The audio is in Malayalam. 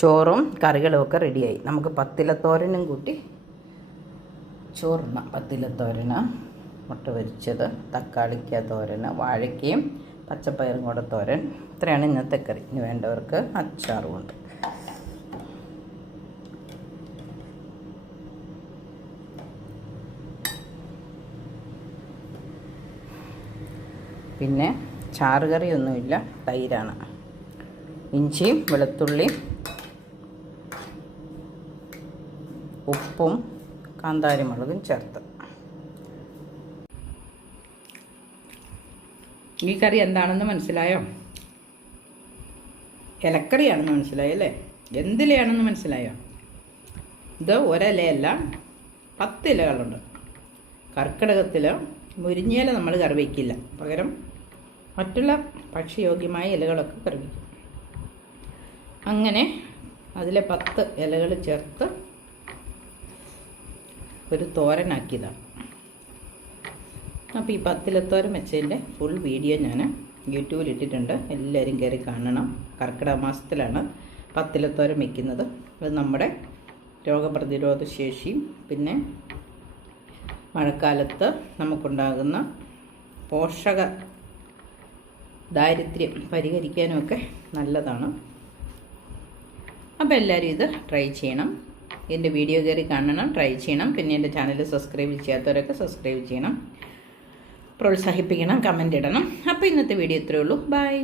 ചോറും കറികളും ഒക്കെ റെഡിയായി. നമുക്ക് പത്തിലത്തോരനും കൂട്ടി ചോറുണ്ണാം. പത്തിലത്തോരന്, മുട്ട പൊരിച്ചത്, തക്കാളിക്ക തോരന്, വാഴയ്ക്കയും പച്ചപ്പയറും കൂടെ തോരൻ. ഇത്രയാണ് ഇന്നത്തെ കറി. ഇനി വേണ്ടവർക്ക് അച്ചാറുമുണ്ട്. പിന്നെ ചാറുകറിയൊന്നുമില്ല, തൈരാണ്. ഇഞ്ചിയും വെളുത്തുള്ളിയും ഉപ്പും കാന്താരിമുളകും ചേർത്ത്. ഈ കറി എന്താണെന്ന് മനസ്സിലായോ? ഇലക്കറിയാണെന്ന് മനസ്സിലായോ അല്ലേ? എന്തിലയാണെന്ന് മനസ്സിലായോ? ഇത് ഒരിലയല്ല, 10 ഇലകളുണ്ട്. കർക്കിടകത്തിൽ മുരിങ്ങയില നമ്മൾ കറി വയ്ക്കില്ല, പകരം മറ്റുള്ള ഭക്ഷ്യയോഗ്യമായ ഇലകളൊക്കെ കറി വയ്ക്കും. അങ്ങനെ അതിലെ 10 ഇലകൾ ചേർത്ത് ഒരു തോരനാക്കിയതാണ്. അപ്പോൾ ഈ 10 ഇലത്തോരൻ വെച്ചതിൻ്റെ ഫുൾ വീഡിയോ ഞാൻ യൂട്യൂബിൽ ഇട്ടിട്ടുണ്ട്. എല്ലാവരും കയറി കാണണം. കർക്കിടക മാസത്തിലാണ് 10 ഇലത്തോരൻ വയ്ക്കുന്നത്. അത് നമ്മുടെ രോഗപ്രതിരോധ ശേഷിയും പിന്നെ മഴക്കാലത്ത് നമുക്കുണ്ടാകുന്ന പോഷക ദാരിദ്ര്യം പരിഹരിക്കാനുമൊക്കെ നല്ലതാണ്. അപ്പോൾ എല്ലാവരും ഇത് ട്രൈ ചെയ്യണം. എൻ്റെ വീഡിയോ കയറി കാണണം, ട്രൈ ചെയ്യണം. പിന്നെ എൻ്റെ ചാനൽ സബ്സ്ക്രൈബ് ചെയ്യാത്തവരൊക്കെ സബ്സ്ക്രൈബ് ചെയ്യണം, പ്രോത്സാഹിപ്പിക്കണം, കമൻ്റ് ഇടണം. അപ്പോൾ ഇന്നത്തെ വീഡിയോ ഇത്രയേ ഉള്ളൂ. ബൈ.